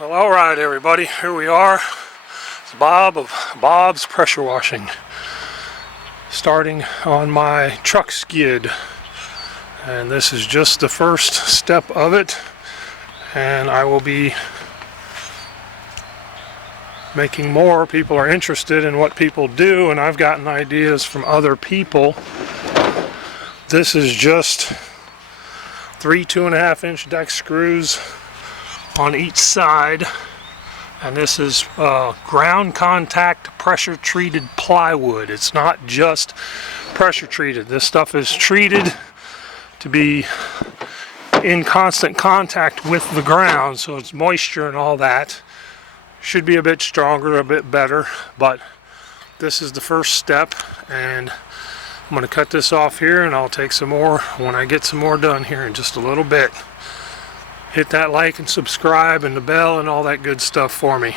Well, all right, everybody, here we are. It's Bob of Bob's Pressure Washing, starting on my truck skid, and this is just the first step of it, and I will be making more. People are interested in what people do, and I've gotten ideas from other people. This is just 3 2.5-inch deck screws on each side, and this is ground contact pressure treated plywood. It's not just pressure treated. This stuff is treated to be in constant contact with the ground, so it's moisture and all that. Should be a bit stronger, a bit better, but this is the first step, and I'm going to cut this off here, and I'll take some more when I get some more done here in just a little bit. Hit that like and subscribe and the bell and all that good stuff for me.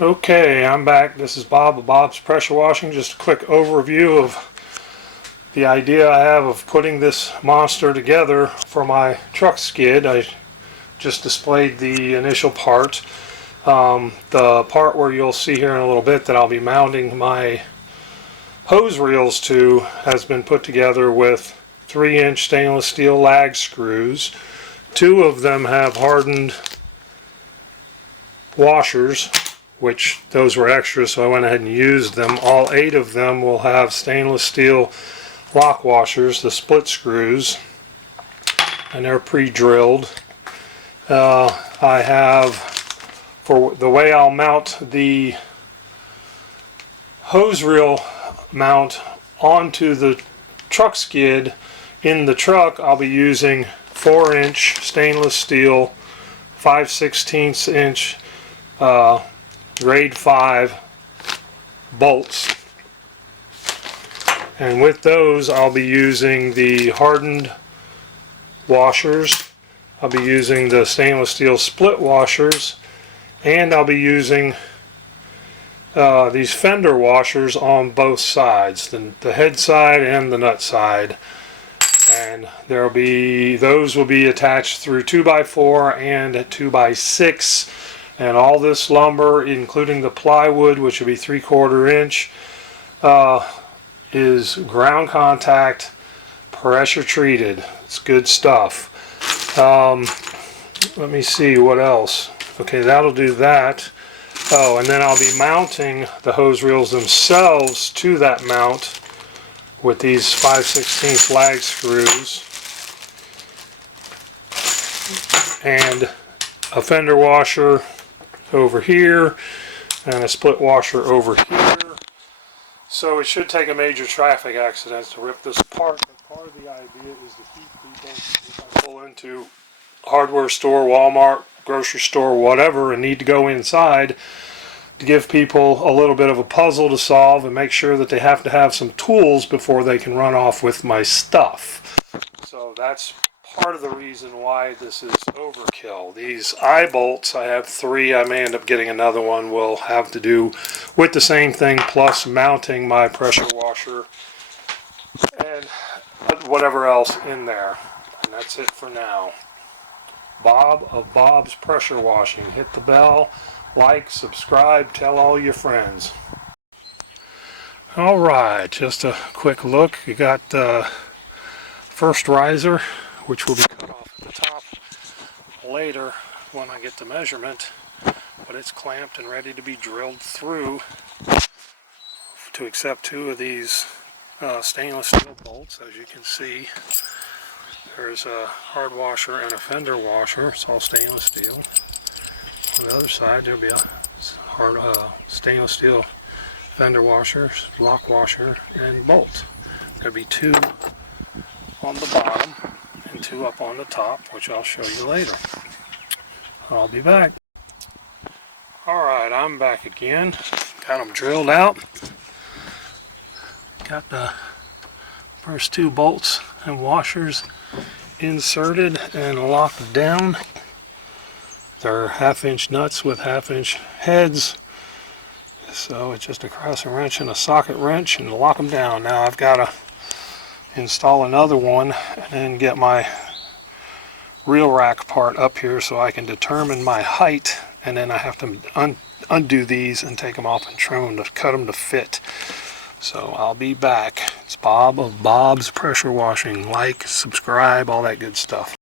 Okay, I'm back. This is Bob of Bob's Pressure Washing. Just a quick overview of the idea I have of putting this monster together for my truck skid. I just displayed the initial part. The part where you'll see here in a little bit that I'll be mounting my hose reels to has been put together with 3-inch stainless steel lag screws. 2 of them have hardened washers, which those were extra, so I went ahead and used them. All 8 of them will have stainless steel lock washers, the split screws, and they're pre-drilled. I have, for the way I'll mount the hose reel mount onto the truck skid in the truck, I'll be using 4-inch stainless steel 5/16 inch grade 5 bolts, and with those I'll be using the hardened washers. I'll be using the stainless steel split washers, and I'll be using these fender washers on both sides, the head side and the nut side. And those will be attached through 2x4 and 2x6, and all this lumber, including the plywood, which will be 3/4 inch, is ground contact pressure treated. It's good stuff. Let me see what else. Okay, that'll do that. Oh, and then I'll be mounting the hose reels themselves to that mount with these 5/16 lag screws and a fender washer over here and a split washer over here. So it should take a major traffic accident to rip this apart, but part of the idea is to keep people, if I pull into a hardware store, Walmart, grocery store, whatever, and need to go inside, to give people a little bit of a puzzle to solve and make sure that they have to have some tools before they can run off with my stuff. So that's part of the reason why this is overkill. These eye bolts, I have 3, I may end up getting another one, will have to do with the same thing, plus mounting my pressure washer and whatever else in there. And that's it for now. Bob of Bob's Pressure Washing. Hit the bell, like, subscribe, tell all your friends. Alright, just a quick look. You got the first riser, which will be cut off at the top later when I get the measurement, but it's clamped and ready to be drilled through to accept 2 of these stainless steel bolts. As you can see, there's a hard washer and a fender washer. It's all stainless steel. On the other side, there'll be a hard stainless steel fender washer, lock washer, and bolt. There'll be 2 on the bottom and 2 up on the top, which I'll show you later. I'll be back. Alright, I'm back again. Got them drilled out. Got the first 2 bolts and washers inserted and locked down. They're 1/2-inch nuts with 1/2-inch heads, so it's just a crescent wrench and a socket wrench and lock them down. Now I've got to install another one and then get my reel rack part up here so I can determine my height, and then I have to undo these and take them off and trim them to cut them to fit. So I'll be back. It's Bob of Bob's Pressure Washing. Like, subscribe, all that good stuff.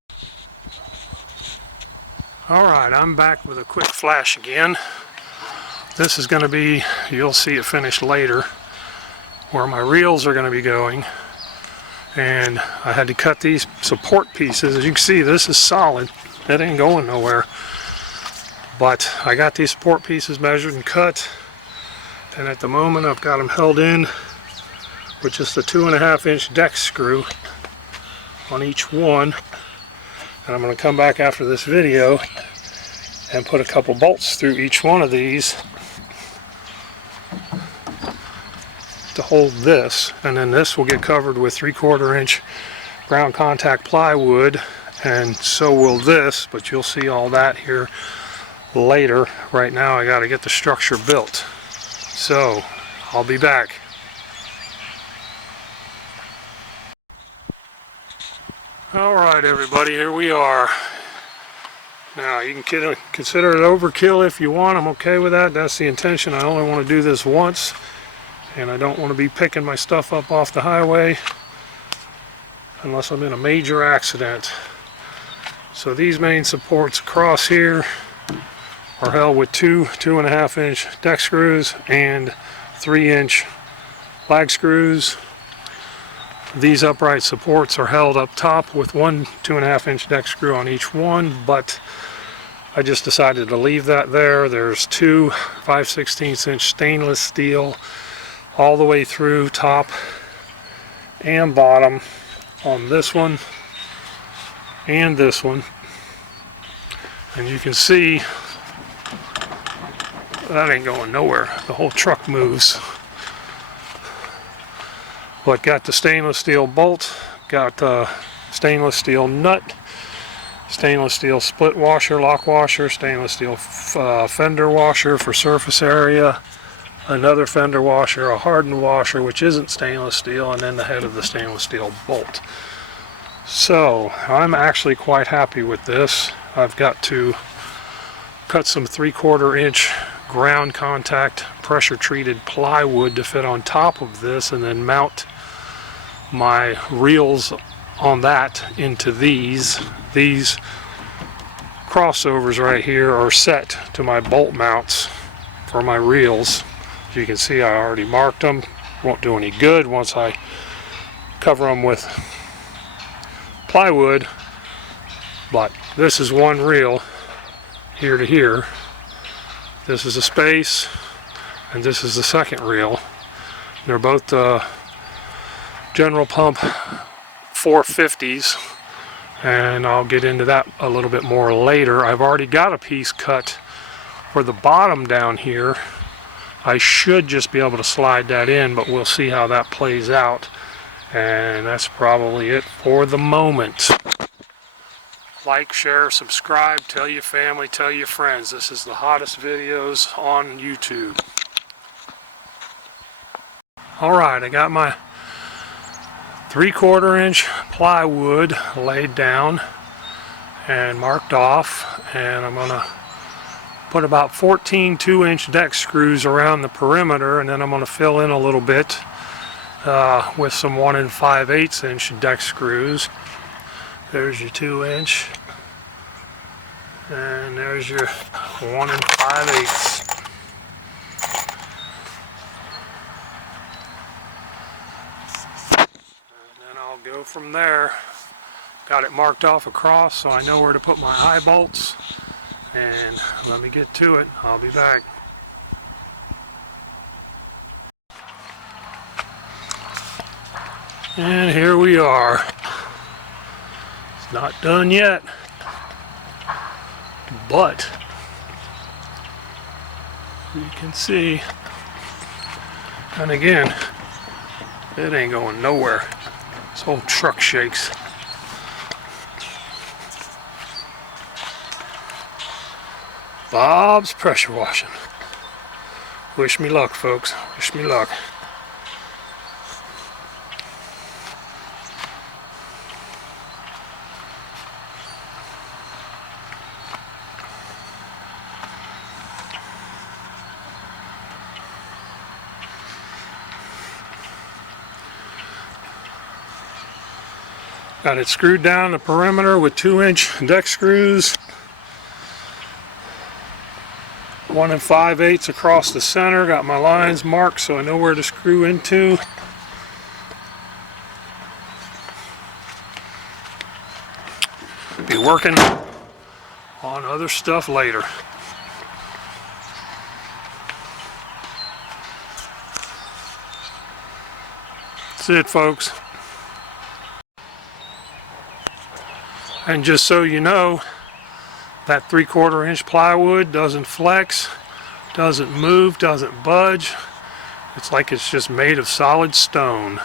Alright, I'm back with a quick flash again. This is going to be, you'll see it finished later, where my reels are going to be going. And I had to cut these support pieces. As you can see, this is solid. It ain't going nowhere. But I got these support pieces measured and cut. And at the moment I've got them held in with just a 2.5-inch deck screw on each one. And I'm going to come back after this video and put a couple bolts through each one of these to hold this, and then this will get covered with 3/4-inch ground contact plywood, and so will this, but you'll see all that here later. Right now I got to get the structure built, so I'll be back. Alright everybody, here we are. Now you can consider it overkill if you want. I'm okay with that. That's the intention. I only want to do this once, and I don't want to be picking my stuff up off the highway unless I'm in a major accident. So these main supports across here are held with two 2.5-inch deck screws and 3-inch lag screws. These upright supports are held up top with one 2.5-inch deck screw on each one, but I just decided to leave that there. There's two 5/16-inch stainless steel all the way through top and bottom on this one and this one, and you can see that ain't going nowhere. The whole truck moves. But got the stainless steel bolt, got the stainless steel nut, stainless steel split washer, lock washer, stainless steel fender washer for surface area, another fender washer, a hardened washer which isn't stainless steel, and then the head of the stainless steel bolt. So I'm actually quite happy with this. I've got to cut some 3/4-inch ground contact pressure treated plywood to fit on top of this, and then mount my reels on that into these. These crossovers right here are set to my bolt mounts for my reels. As you can see, I already marked them. Won't do any good once I cover them with plywood, but this is one reel here to here. This is a space, and this is the second reel. They're both General Pump 450s, and I'll get into that a little bit more later. I've already got a piece cut for the bottom down here. I should just be able to slide that in, but we'll see how that plays out. And that's probably it for the moment. Like, share, subscribe, tell your family, tell your friends. This is the hottest videos on YouTube. Alright, I got my 3/4-inch plywood laid down and marked off, and I'm going to put about 14 2-inch deck screws around the perimeter, and then I'm going to fill in a little bit with some 1 5/8-inch deck screws. There's your 2-inch, and there's your 1 5/8. Go from there. Got it marked off across so I know where to put my eye bolts, and let me get to it. I'll be back. And here we are. It's not done yet, but you can see, and again, it ain't going nowhere. This whole truck shakes. Bob's Pressure Washing. Wish me luck, folks. Wish me luck. Got it screwed down the perimeter with 2-inch deck screws. 1 5/8 across the center. Got my lines marked so I know where to screw into. Be working on other stuff later. That's it, folks. And just so you know, that 3/4 inch plywood doesn't flex, doesn't move, doesn't budge. It's like it's just made of solid stone.